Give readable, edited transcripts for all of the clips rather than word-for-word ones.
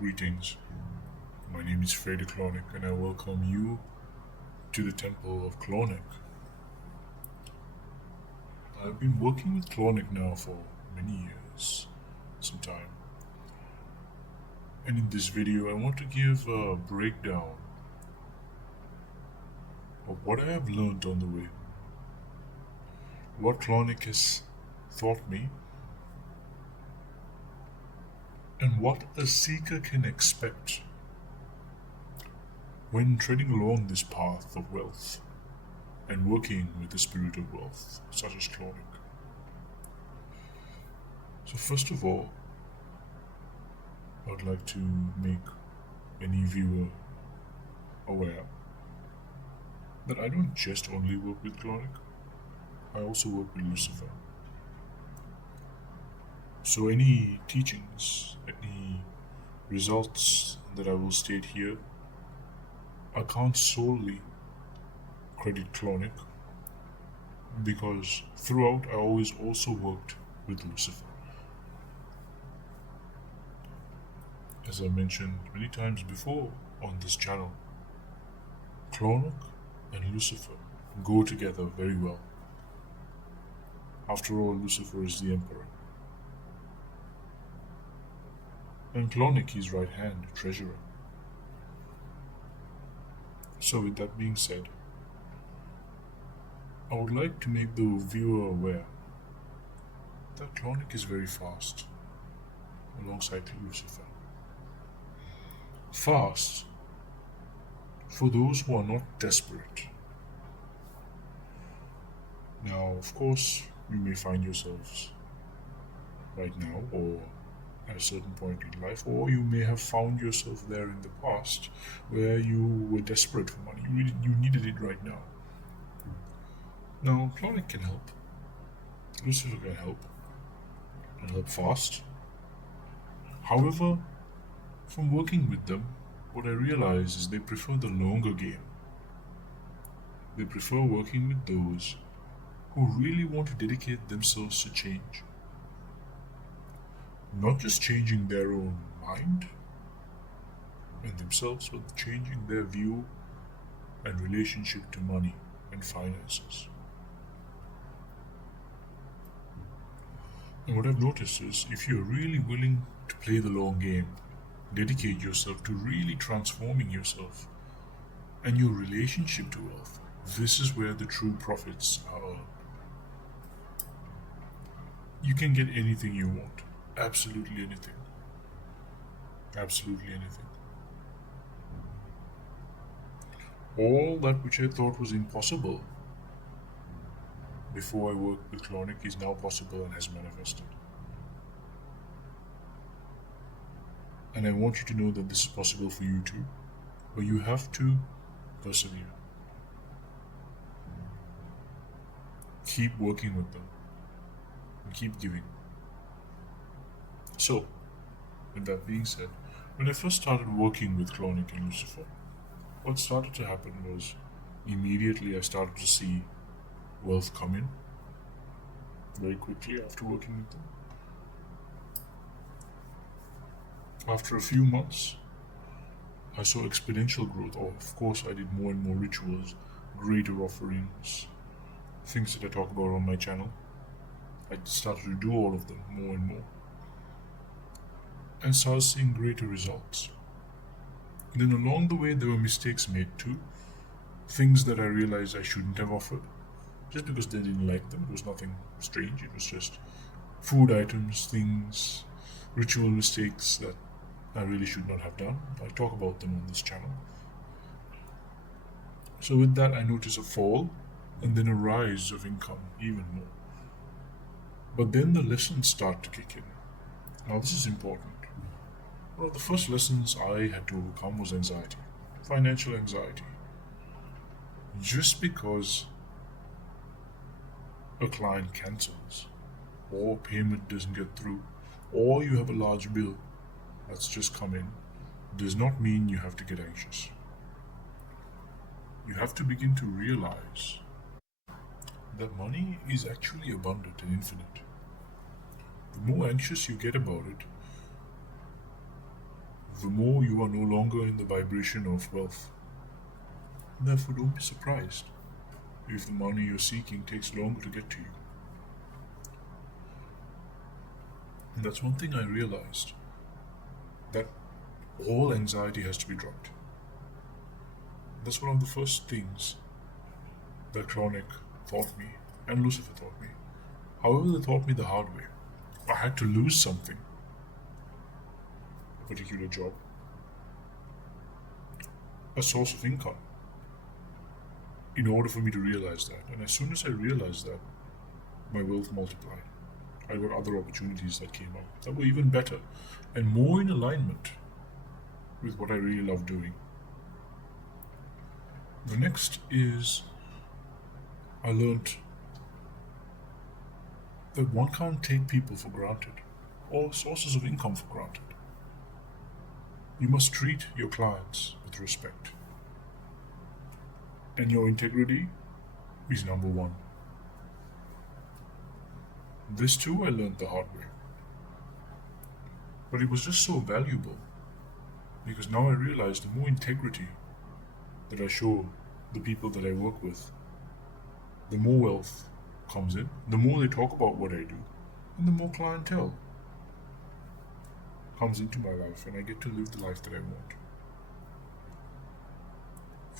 Greetings. My name is Lucifer Clauneck, and I welcome you to the Temple of Clauneck. I've been working with Clauneck now for many years, some time. And in this video, I want to give a breakdown of what I have learned on the way, what Clauneck has taught me, and what a seeker can expect when treading along this path of wealth and working with the spirit of wealth, such as Clauneck. So first of all, I'd like to make any viewer aware that I don't just only work with Clauneck, I also work with Lucifer. So any teachings, any results that I will state here, I can't solely credit Clauneck, because throughout I always also worked with Lucifer. As I mentioned many times before on this channel, Clauneck and Lucifer go together very well. After all, Lucifer is the emperor, and Clauneck is right hand treasurer. So with that being said, I would like to make the viewer aware that Clauneck is very fast alongside Lucifer. Fast for those who are not desperate. Now, of course, you may find yourselves right now or at a certain point in life, or you may have found yourself there in the past where you were desperate for money. You needed it right now. Now, Clauneck can help. Lucifer can help, and help fast. However, from working with them, what I realize is they prefer the longer game. They prefer working with those who really want to dedicate themselves to change. Not just changing their own mind and themselves, but changing their view and relationship to money and finances. And what I've noticed is, if you're really willing to play the long game, dedicate yourself to really transforming yourself and your relationship to wealth, this is where the true profits are earned. You can get anything you want. Absolutely anything. Absolutely anything. All that which I thought was impossible before I worked with Clauneck is now possible and has manifested. And I want you to know that this is possible for you too, but you have to persevere. Keep working with them and keep giving. So, with that being said, when I first started working with Clauneck and Lucifer, what started to happen was immediately I started to see wealth come in very quickly after working with them. After a few months, I saw exponential growth. Of course, I did more and more rituals, greater offerings, things that I talk about on my channel. I started to do all of them more and more, and started seeing greater results. Then along the way, there were mistakes made too. Things that I realized I shouldn't have offered, just because they didn't like them. It was nothing strange. It was just food items, things, ritual mistakes that I really should not have done. I talk about them on this channel. So with that, I notice a fall and then a rise of income even more. But then the lessons start to kick in. Now this is important. One of the first lessons I had to overcome was anxiety, financial anxiety. Just because a client cancels, or payment doesn't get through, or you have a large bill that's just come in, does not mean you have to get anxious. You have to begin to realize that money is actually abundant and infinite. The more anxious you get about it, the more you are no longer in the vibration of wealth. Therefore, don't be surprised if the money you're seeking takes longer to get to you. And that's one thing I realized, that all anxiety has to be dropped. That's one of the first things that Clauneck taught me and Lucifer taught me. However, they taught me the hard way. I had to lose something, a particular job, a source of income, in order for me to realize that. And as soon as I realized that, my wealth multiplied. I got other opportunities that came up that were even better and more in alignment with what I really love doing. The next is, I learned that one can't take people for granted or sources of income for granted. You must treat your clients with respect. And your integrity is number one. This too I learned the hard way. But it was just so valuable, because now I realize the more integrity that I show the people that I work with, the more wealth comes in, the more they talk about what I do, and the more clientele comes into my life, and I get to live the life that I want.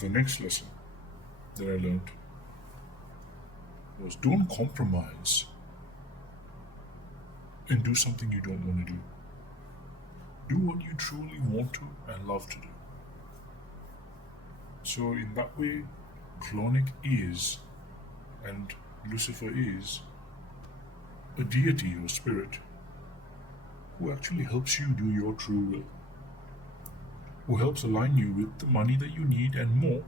The next lesson that I learned was, don't compromise and do something you don't want to do. Do what you truly want to and love to do. So in that way, Clauneck is, and Lucifer is, a deity or spirit who actually helps you do your true will, who helps align you with the money that you need and more,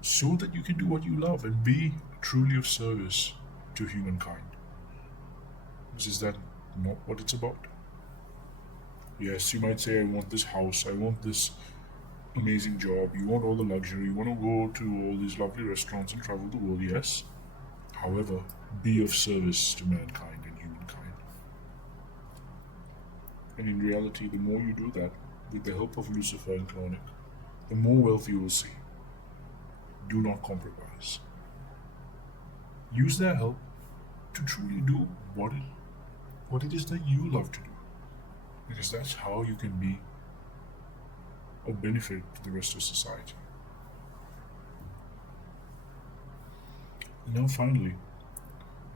so that you can do what you love and be truly of service to humankind. Is that not what it's about? Yes, you might say, I want this house, I want this amazing job, you want all the luxury, you want to go to all these lovely restaurants and travel the world, yes. However, be of service to mankind and humankind. And in reality, the more you do that, with the help of Lucifer and Clauneck, the more wealth you will see. Do not compromise. Use their help to truly do what it is that you love to do, because that's how you can be of benefit to the rest of society. And now finally,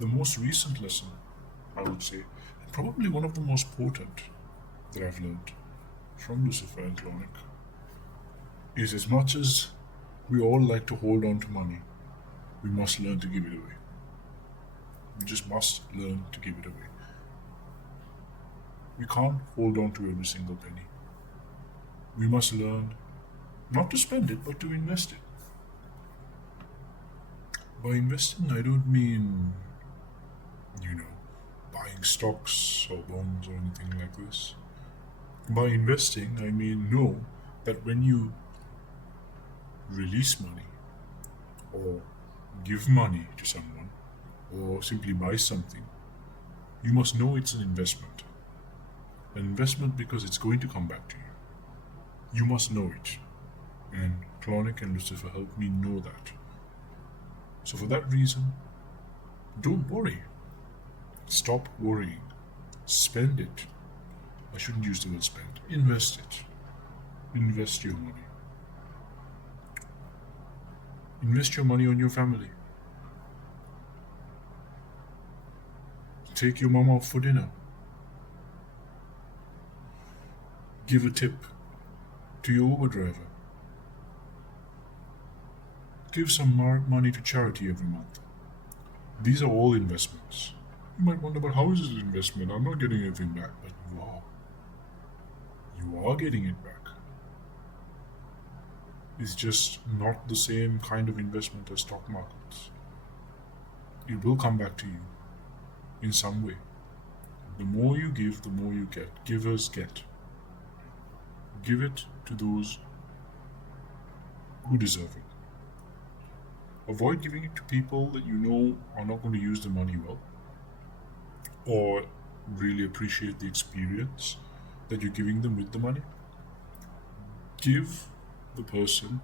the most recent lesson, I would say, and probably one of the most potent that I've learned from Lucifer and Clauneck, is, as much as we all like to hold on to money, we must learn to give it away. We just must learn to give it away. We can't hold on to every single penny. We must learn not to spend it, but to invest it. By investing, I don't mean, buying stocks or bonds or anything like this. By investing, I mean know that when you release money or give money to someone or simply buy something, you must know it's an investment. An investment because it's going to come back to you. You must know it. And Clauneck and Lucifer helped me know that. So for that reason, don't worry. Stop worrying. Spend it. I shouldn't use the word spend. Invest it. Invest your money. Invest your money on your family. Take your mom out for dinner. Give a tip to your Uber driver. Give some money to charity every month. These are all investments. You might wonder, but how is it an investment? I'm not getting anything back. But you are. You are getting it back. It's just not the same kind of investment as stock markets. It will come back to you in some way. The more you give, the more you get. Givers get. Give it to those who deserve it. Avoid giving it to people that you know are not going to use the money well, or really appreciate the experience that you're giving them with the money. give the person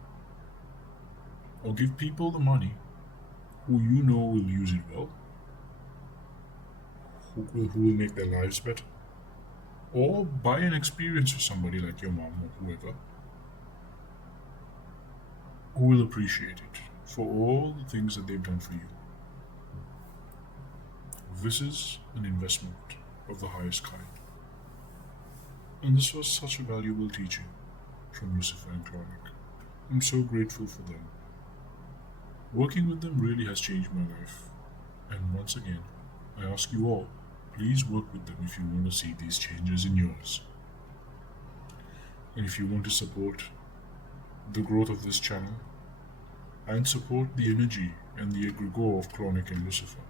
or give people the money who you know will use it well, who will make their lives better, or buy an experience for somebody like your mom or whoever who will appreciate it for all the things that they've done for you. This is an investment of the highest kind. And this was such a valuable teaching from Lucifer and Clauneck. I'm so grateful for them. Working with them really has changed my life. And once again, I ask you all, please work with them if you want to see these changes in yours. And if you want to support the growth of this channel and support the energy and the egregore of Clauneck and Lucifer,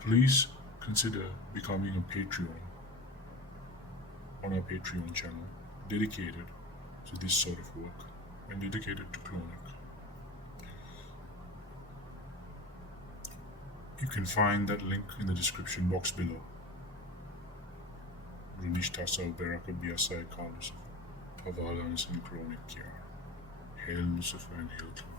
please consider becoming a Patreon on our Patreon channel dedicated to this sort of work and dedicated to Clauneck. You can find that link in the description box below. Runishtasau Beraka Biasai Lucifer, Pavalan and Clauneck Hail Lucifer and hail Clauneck.